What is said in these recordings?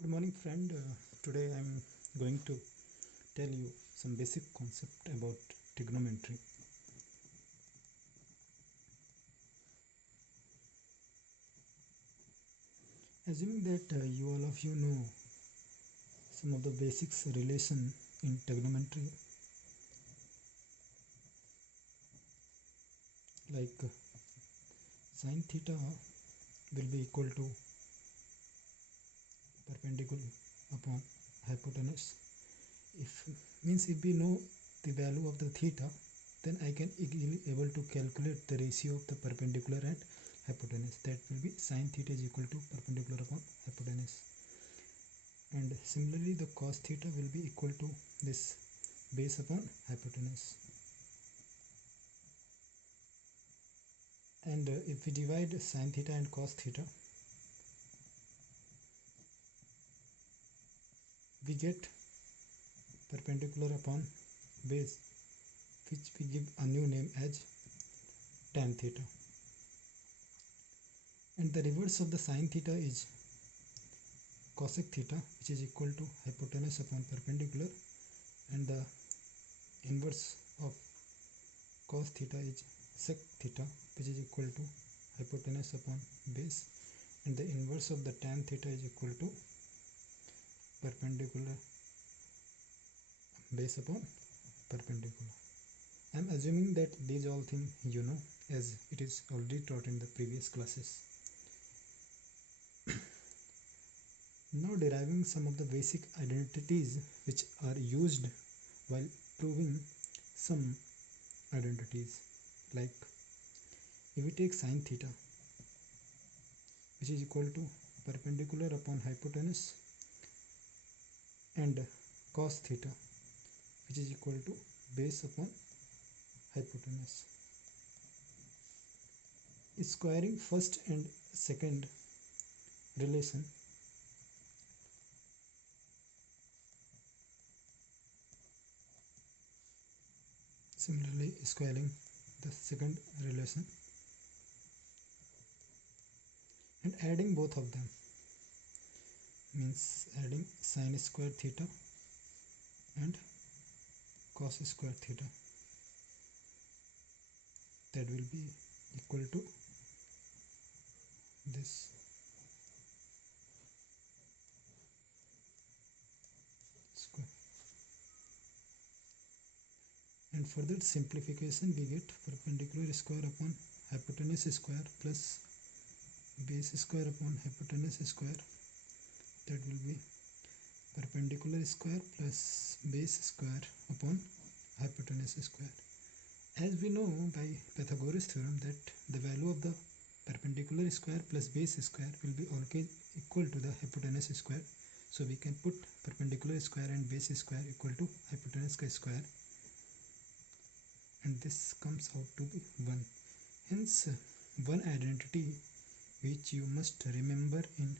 Good morning, friend. Today I'm going to tell you some basic concept about trigonometry. Assuming that you all of you know some of the basics relation in trigonometry, like sine theta will be equal to perpendicular upon hypotenuse. If we know the value of the theta, then I can easily able to calculate the ratio of the perpendicular and hypotenuse. That will be sine theta is equal to perpendicular upon hypotenuse. And similarly, the cos theta will be equal to this base upon hypotenuse. And if we divide sine theta and cos theta, we get perpendicular upon base, which we give a new name as tan theta. And the reverse of the sine theta is cosec theta, which is equal to hypotenuse upon perpendicular, and the inverse of cos theta is sec theta, which is equal to hypotenuse upon base, and the inverse of the tan theta is equal to perpendicular base upon perpendicular. I am assuming that these all things you know, as it is already taught in the previous classes. Now deriving some of the basic identities which are used while proving some identities. Like if we take sine theta, which is equal to perpendicular upon hypotenuse, and cos theta, which is equal to base upon hypotenuse. Squaring first and second relation, similarly squaring the second relation and adding both of them means adding sine square theta and cos square theta, that will be equal to this. Square. And further simplification, we get perpendicular square upon hypotenuse square plus base square upon hypotenuse square, that will be perpendicular square plus base square upon hypotenuse square. As we know by Pythagoras theorem that the value of the perpendicular square plus base square will be always equal to the hypotenuse square, so we can put perpendicular square and base square equal to hypotenuse square, and this comes out to be 1. Hence, one identity which you must remember in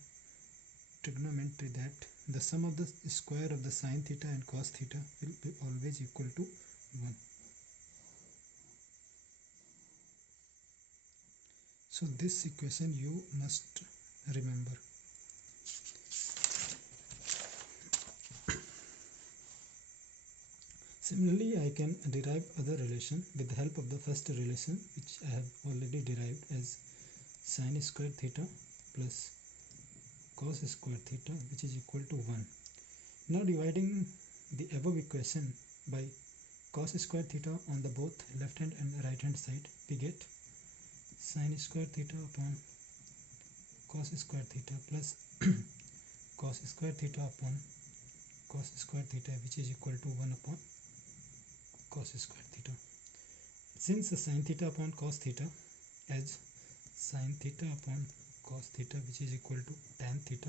trigonometry, that the sum of the square of the sine theta and cos theta will be always equal to 1. So this equation you must remember. Similarly, I can derive other relation with the help of the first relation, which I have already derived as sine square theta plus cos square theta, which is equal to 1. Now dividing the above equation by cos square theta on the both left hand and right hand side, we get sine square theta upon cos square theta plus cos square theta upon cos square theta, which is equal to 1 upon cos square theta. Since sine theta upon cos theta as sine theta upon cos theta, which is equal to tan theta,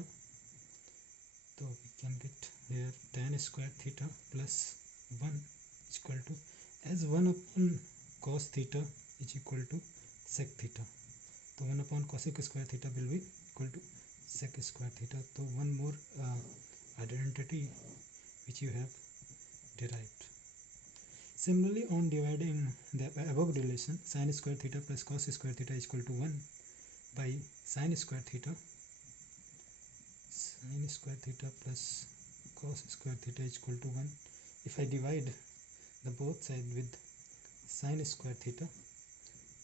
so we can get here tan square theta plus 1 is equal to, as 1 upon cos theta is equal to sec theta, so 1 upon cosec square theta will be equal to sec square theta. So one more identity which you have derived. Similarly, on dividing the above relation sine square theta plus cos square theta is equal to 1 by sine square theta, sine square theta plus cos square theta is equal to 1. If I divide the both sides with sin square theta,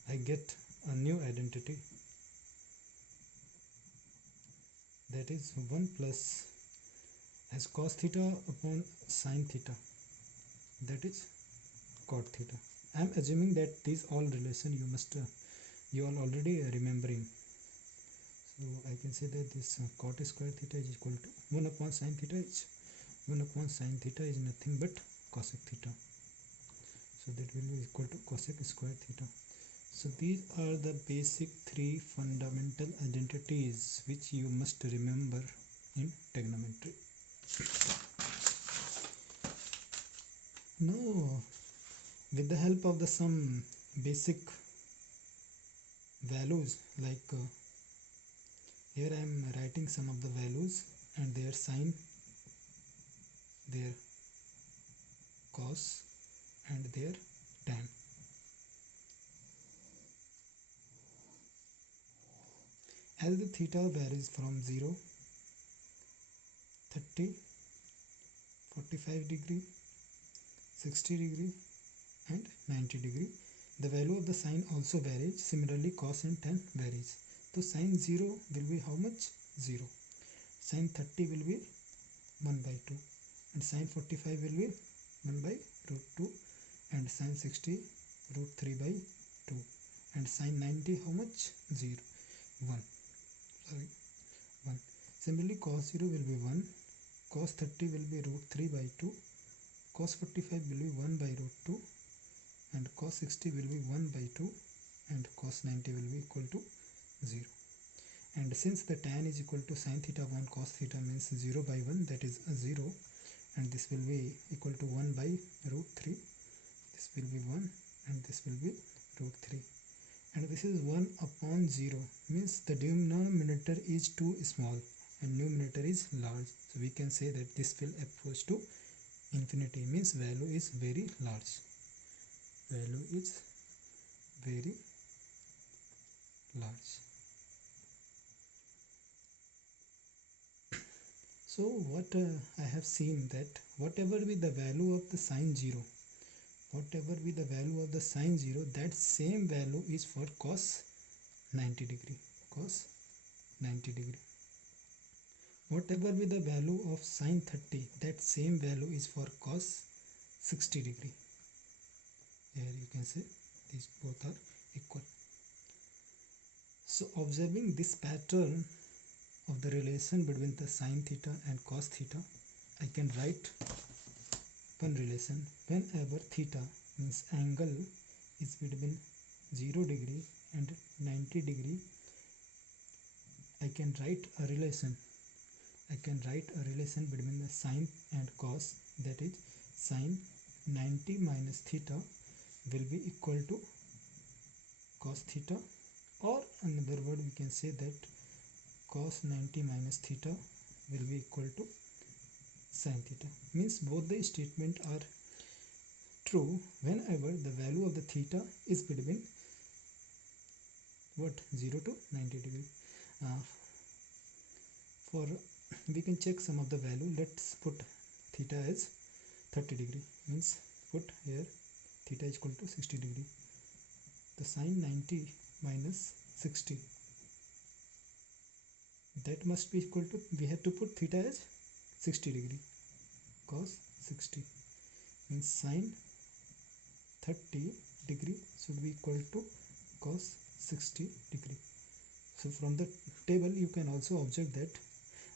I get a new identity, that is 1 plus as cos theta upon sin theta, that is cot theta. I am assuming that these all relation you are already remembering. So I can say that this cot square theta is equal to 1 upon sin theta is 1 upon sin theta is nothing but cosec theta. So that will be equal to cosec square theta. So these are the basic 3 fundamental identities which you must remember in trigonometry. Now, with the help of some basic values, like here I am writing some of the values and their sine, their cos and their tan. As the theta varies from 0, 30, 45 degree, 60 degree and 90 degree, the value of the sine also varies. Similarly, cos and tan varies. So sine 0 will be how much? 0. Sine 30 will be 1 by 2 and sine 45 will be 1 by root 2 and sine 60 root 3 by 2 and sine 90 how much? 0. 1. Sorry, 1. Similarly, cos 0 will be 1, cos 30 will be root 3 by 2, cos 45 will be 1 by root 2 and cos 60 will be 1 by 2 and cos 90 will be equal to 0. And since the tan is equal to sin theta 1 cos theta means 0 by 1, that is a 0, and this will be equal to 1 by root 3, this will be 1 and this will be root 3. And this is 1 upon 0 means the denominator is too small and numerator is large. So we can say that this will approach to infinity, means value is very large. Value is very large. So what I have seen that whatever be the value of the sine 0, whatever be the value of the sine 0, that same value is for cos 90 degree, cos 90 degree. Whatever be the value of sine 30, that same value is for cos 60 degree. Here you can see these both are equal. So observing this pattern of the relation between the sine theta and cos theta, I can write one relation. Whenever theta means angle is between 0 degree and 90 degree, I can write a relation. I can write a relation between the sine and cos, that is sine 90 minus theta will be equal to cos theta, or another word we can say that cos 90 minus theta will be equal to sin theta. Means both the statement are true whenever the value of the theta is between what, 0 to 90 degree. For we can check some of the value. Let's put theta as 30 degree, means put here theta is equal to 60 degree. The sine 90 minus 60, that must be equal to, we have to put theta as 60 degree, cos 60 means sine 30 degree should be equal to cos 60 degree. So from the table you can also observe that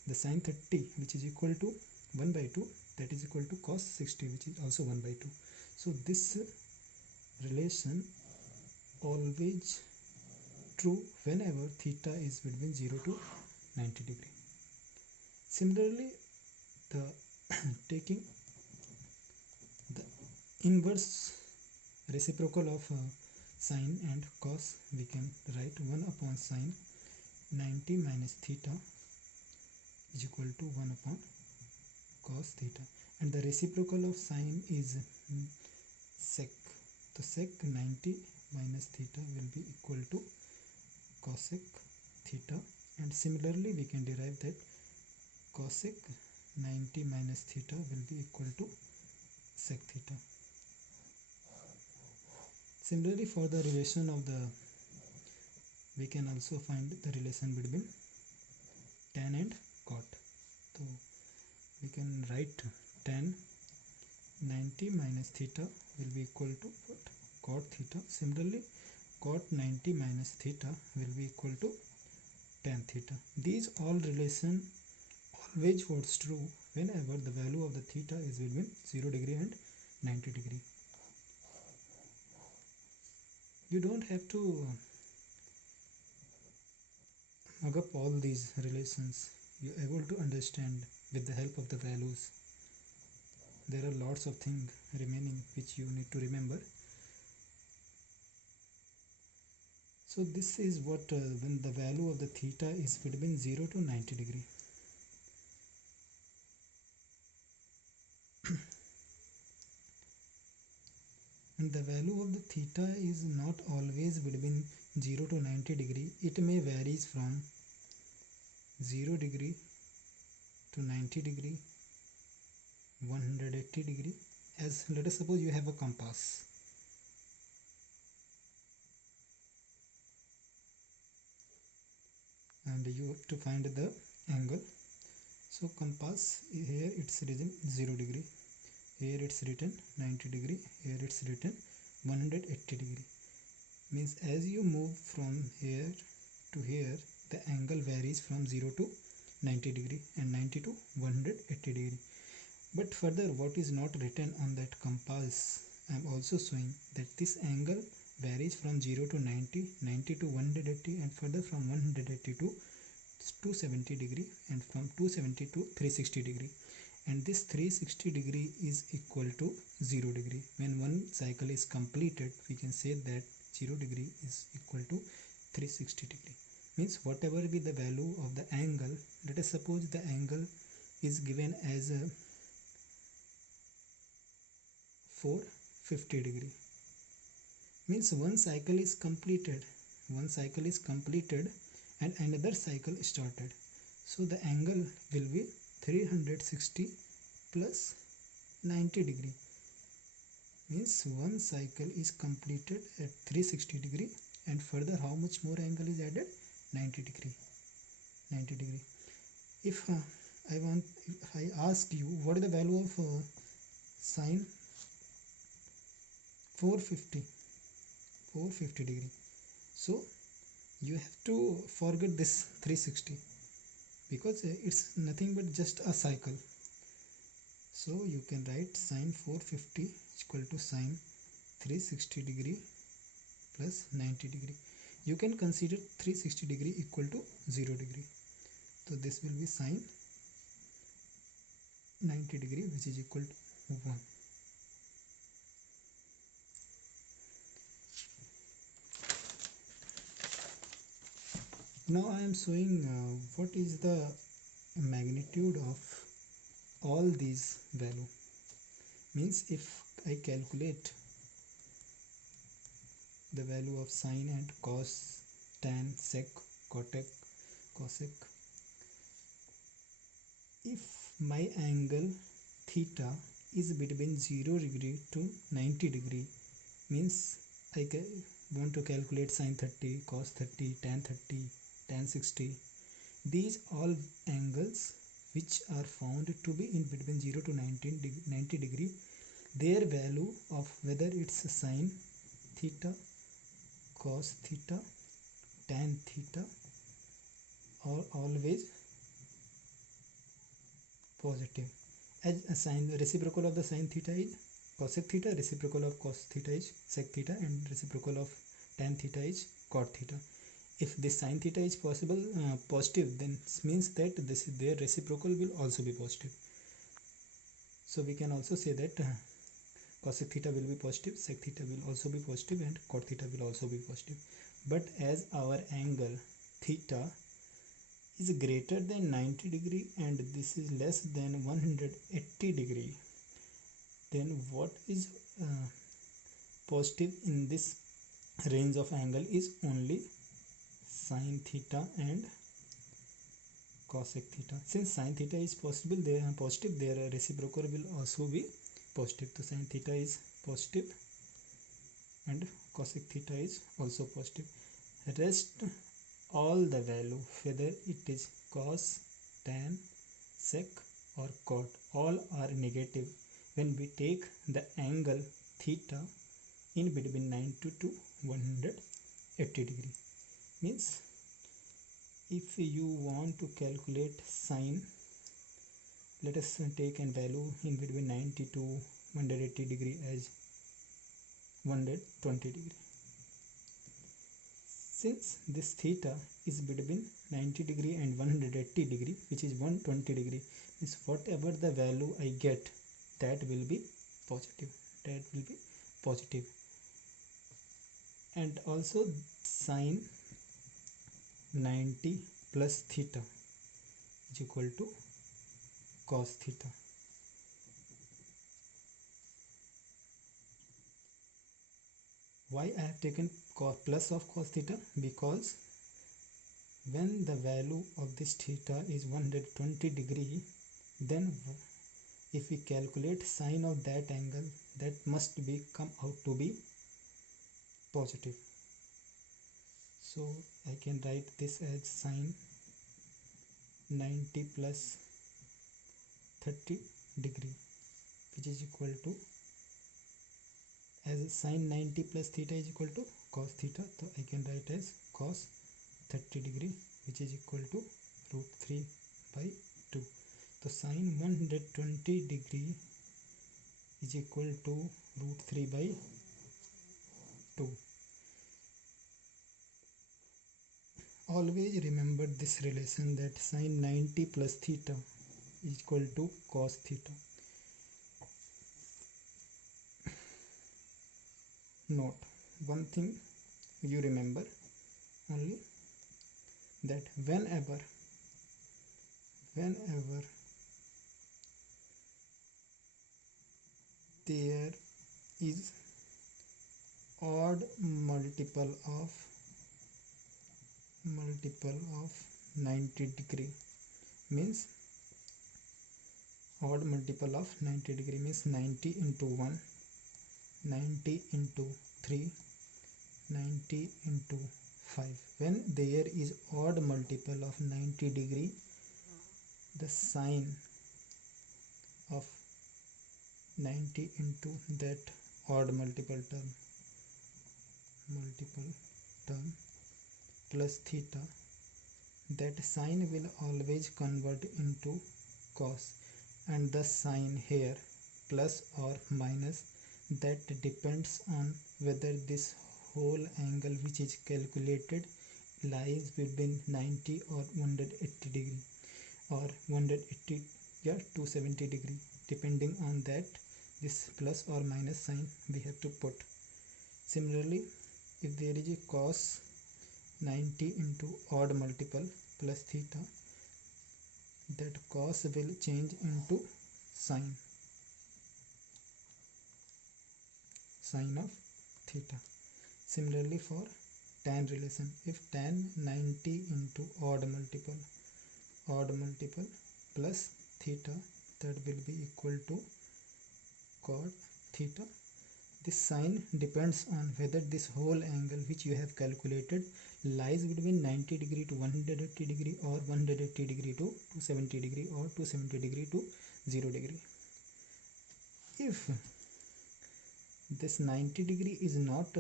the sine 30 which is equal to 1 by 2, that is equal to cos 60 which is also 1 by 2. So this relation always true whenever theta is between 0 to 90 degree. Similarly, the taking the inverse reciprocal of sine and cos, we can write 1 upon sine 90 minus theta is equal to 1 upon cos theta, and the reciprocal of sine is sec. So sec 90 minus theta will be equal to cosec theta, and similarly we can derive that cosec 90 minus theta will be equal to sec theta. Similarly, for the relation of the, we can also find the relation between tan and cot. So we can write tan 90 minus theta will be equal to what? Cot theta. Similarly, cot 90 minus theta will be equal to tan theta. These all relation always holds true whenever the value of the theta is between 0 degree and 90 degree. You don't have to mug up all these relations. You're able to understand with the help of the values. There are lots of things remaining which you need to remember. So this is what when the value of the theta is between 0 to 90 degree. And the value of the theta is not always between 0 to 90 degree. It may varies from 0 degree to 90 degree, 180 degree. As let us suppose you have a compass. And you have to find the angle. So compass, here it's written 0 degree, here it's written 90 degree, here it's written 180 degree. Means as you move from here to here, the angle varies from 0 to 90 degree and 90 to 180 degree. But further, what is not written on that compass, I am also showing that this angle varies from 0 to 90, 90 to 180, and further from 180 to 270 degree, and from 270 to 360 degree. And this 360 degree is equal to 0 degree. When one cycle is completed, we can say that 0 degree is equal to 360 degree. Means whatever be the value of the angle, let us suppose the angle is given as 450 degree. Means one cycle is completed and another cycle started. So the angle will be 360 plus 90 degree. Means one cycle is completed at 360 degree, and further how much more angle is added? 90 degree. If I ask you what is the value of sine 450 degree, so you have to forget this 360 because it's nothing but just a cycle. So you can write sine 450 equal to sine 360 degree plus 90 degree. You can consider 360 degree equal to 0 degree. So this will be sine 90 degree, which is equal to 1. Now I am showing what is the magnitude of all these value. Means if I calculate the value of sine and cos, tan, sec, cotec, cosec, if my angle theta is between 0 degree to 90 degree, means I want to calculate sine 30, cos 30, tan 30, tan 60. These all angles which are found to be in between 0 to 90 degree, their value of whether it's sine theta, cos theta, tan theta are always positive. As a sine, reciprocal of the sine theta is cosec theta, reciprocal of cos theta is sec theta, and reciprocal of tan theta is cot theta. If this sine theta is positive, then means that their reciprocal will also be positive. So we can also say that cosec theta will be positive, sec theta will also be positive, and cot theta will also be positive. But as our angle theta is greater than 90 degree and this is less than 180 degree, then what is positive in this range of angle is only sine theta and cosec theta. Since sin theta is possible, positive, their reciprocal will also be positive. So sin theta is positive and cosec theta is also positive. Rest all the value, whether it is cos, tan, sec or cot, all are negative when we take the angle theta in between 90 to 180 degree. Means if you want to calculate sine, let us take a value in between 90 to 180 degree as 120 degree. Since this theta is between 90 degree and 180 degree, which is 120 degree, means whatever the value I get, that will be positive. That will be positive. And also sine 90 plus theta is equal to cos theta. Why I have taken plus of cos theta? Because when the value of this theta is 120 degree, then if we calculate sine of that angle, that must be come out to be positive. So I can write this as sine 90 plus 30 degree, which is equal to, as sine 90 plus theta is equal to cos theta, so I can write as cos 30 degree, which is equal to root 3 by 2. So sine 120 degree is equal to root 3 by 2. Always remember this relation, that sine 90 plus theta is equal to cos theta. Note one thing you remember only, that whenever there is odd multiple of 90 degree, means odd multiple of 90 degree means 90 into 1, 90 into 3, 90 into 5. When there is odd multiple of 90 degree, the sine of 90 into that odd multiple term plus theta, that sine will always convert into cos, and the sign here plus or minus, that depends on whether this whole angle which is calculated lies between 90 or 180 degree, or 180 or 270 degree. Depending on that, this plus or minus sign we have to put. Similarly, if there is a cos 90 into odd multiple plus theta, that cos will change into sine of theta. Similarly for tan relation, if tan 90 into odd multiple plus theta, that will be equal to cot theta. This sign depends on whether this whole angle which you have calculated lies between 90 degree to 180 degree, or 180 degree to 270 degree, or 270 degree to 0 degree. If this 90 degree is not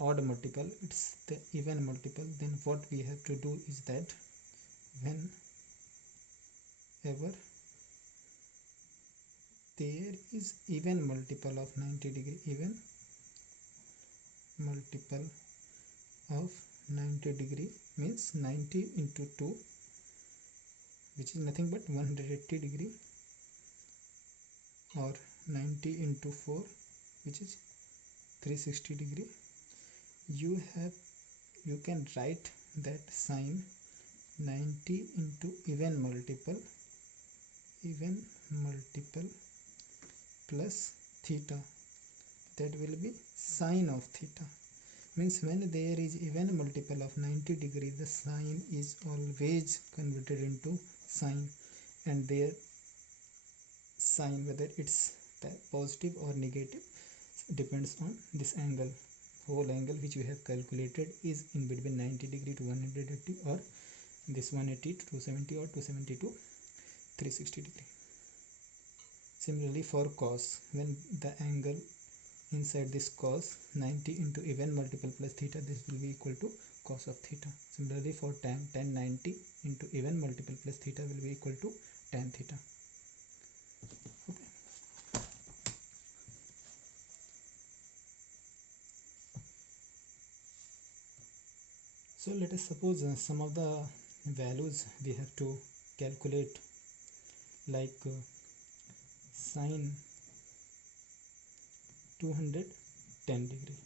odd multiple, it's the even multiple, then what we have to do is that whenever there is even multiple of 90 degree, even multiple of 90 degree means 90 into 2, which is nothing but 180 degree, or 90 into 4, which is 360 degree. You can write that sine 90 into even multiple plus theta, that will be sine of theta. means when there is even multiple of 90 degree, the sign is always converted into sine, and their sign, whether it's positive or negative, depends on this angle. Whole angle which we have calculated is in between 90 degree to 180, or this 180 to 270, or 270 to 360 degree. Similarly for cos, when the angle inside this cos, 90 into even multiple plus theta, this will be equal to cos of theta. Similarly for tan 90 into even multiple plus theta will be equal to tan theta. Okay. So let us suppose some of the values we have to calculate, like sine 210 degree.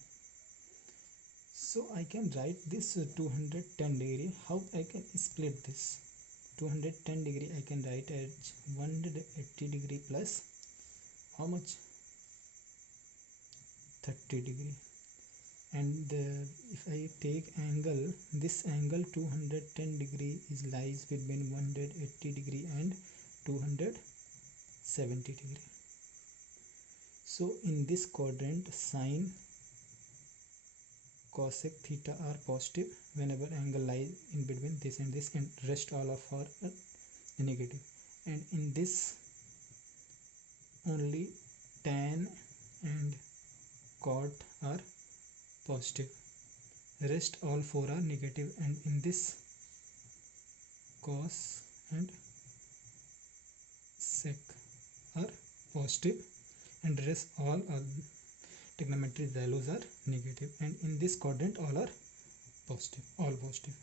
So I can write this 210 degree. How I can split this 210 degree? I can write as 180 degree plus how much? 30 degree. And if I take angle, this angle 210 degree is lies between 180 degree and 270 degree. So in this quadrant, sine, cosec, theta are positive whenever angle lies in between this and this, and rest all of are negative. And in this only tan and cot are positive, rest all four are negative. And in this cos and sec are positive, and rest all trigonometry values are negative. And in this quadrant all are positive, all positive.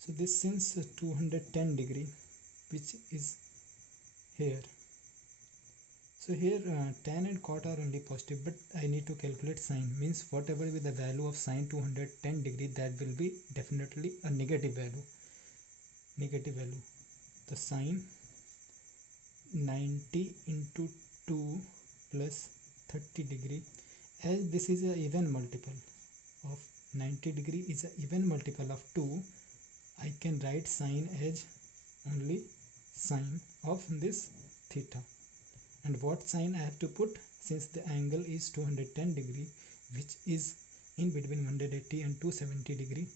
So this since 210 degree which is here, so here tan and cot are only positive, but I need to calculate sine, means whatever be the value of sine 210 degree, that will be definitely a negative value. The sine 90 into 2 plus 30 degree, as this is a even multiple of 90 degree is a even multiple of 2, I can write sine as only sine of this theta. And what sign I have to put, since the angle is 210 degree, which is in between 180 and 270 degree,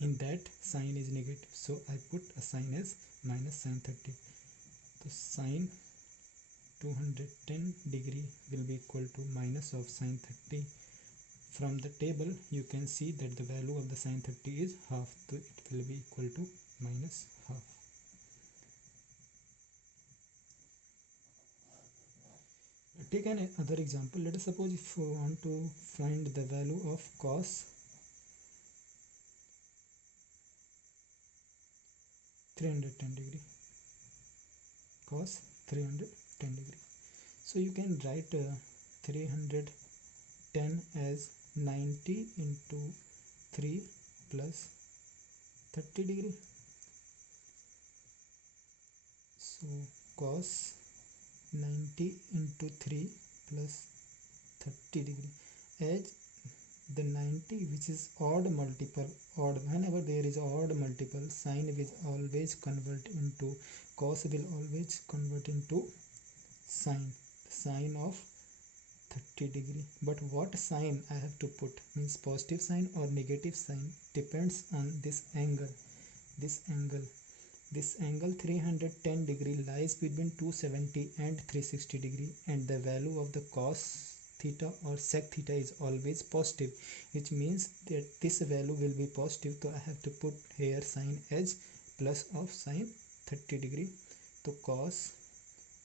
in that sign is negative, so I put a sign as minus sine 30. So sine 210 degree will be equal to minus of sine 30. From the table you can see that the value of the sine 30 is half, so it will be equal to minus half. Take another example. Let us suppose if we want to find the value of cos 310 degree. Cos 310 degree. So you can write 310 as 90 into 3 plus 30 degree. So cos 90 into 3 plus 30 degree, as the 90 which is odd multiple, whenever there is odd multiple, sine will always convert into, cos will always convert into sine of 30 degree. But what sign I have to put, means positive sign or negative sign, depends on this angle. This angle 310 degree lies between 270 and 360 degree, and the value of the cos theta or sec theta is always positive, which means that this value will be positive. So I have to put here sign as plus of sine 30 degree. So cos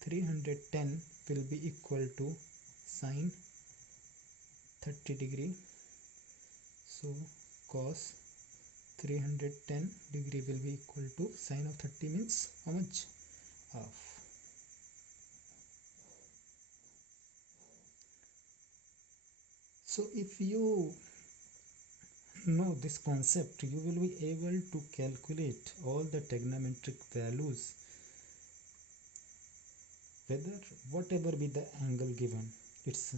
310 will be equal to sine 30 degree. So cos 310 degree will be equal to sine of 30 means how much? Half. So if you know this concept, you will be able to calculate all the trigonometric values, whether whatever be the angle given, it's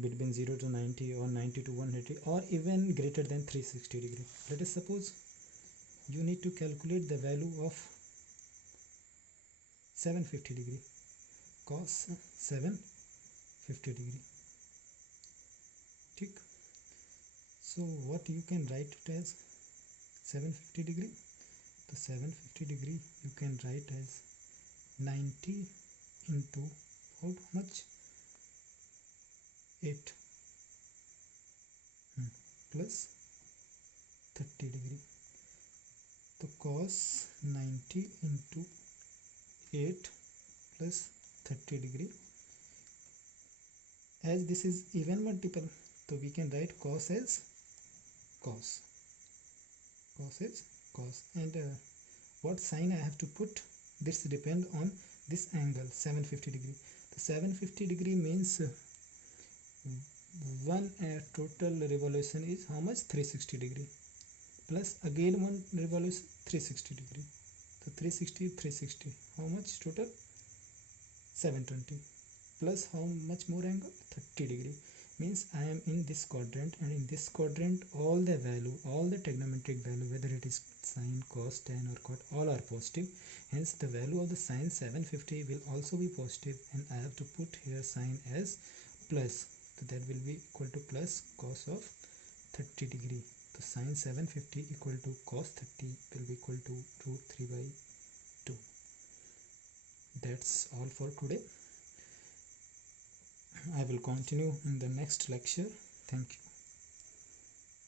between 0 to 90 or 90 to 180 or even greater than 360 degree. Let us suppose you need to calculate the value of 750 degree, cos 750 degree. ठीक, so what you can write it as 750 degree. So 750 degree you can write as 90 into how much 8 plus 30 degree. So cos 90 into 8 plus 30 degree. As this is even multiple, so we can write cos as cos, and what sign I have to put, this depend on this angle 750 degree. The 750 degree means one total revolution is how much, 360 degree, plus again one revolution 360 degree. So 360 how much total, 720, plus how much more angle, 30 degree. Means I am in this quadrant, and in this quadrant all the value, all the trigonometric value, whether it is sine, cos, tan or cot, all are positive. Hence the value of the sine 750 will also be positive, and I have to put here sine as plus. So that will be equal to plus cos of 30 degree. So sine 750 equal to cos 30 will be equal to root 3 by 2. That's all for today. I will continue in the next lecture. Thank you.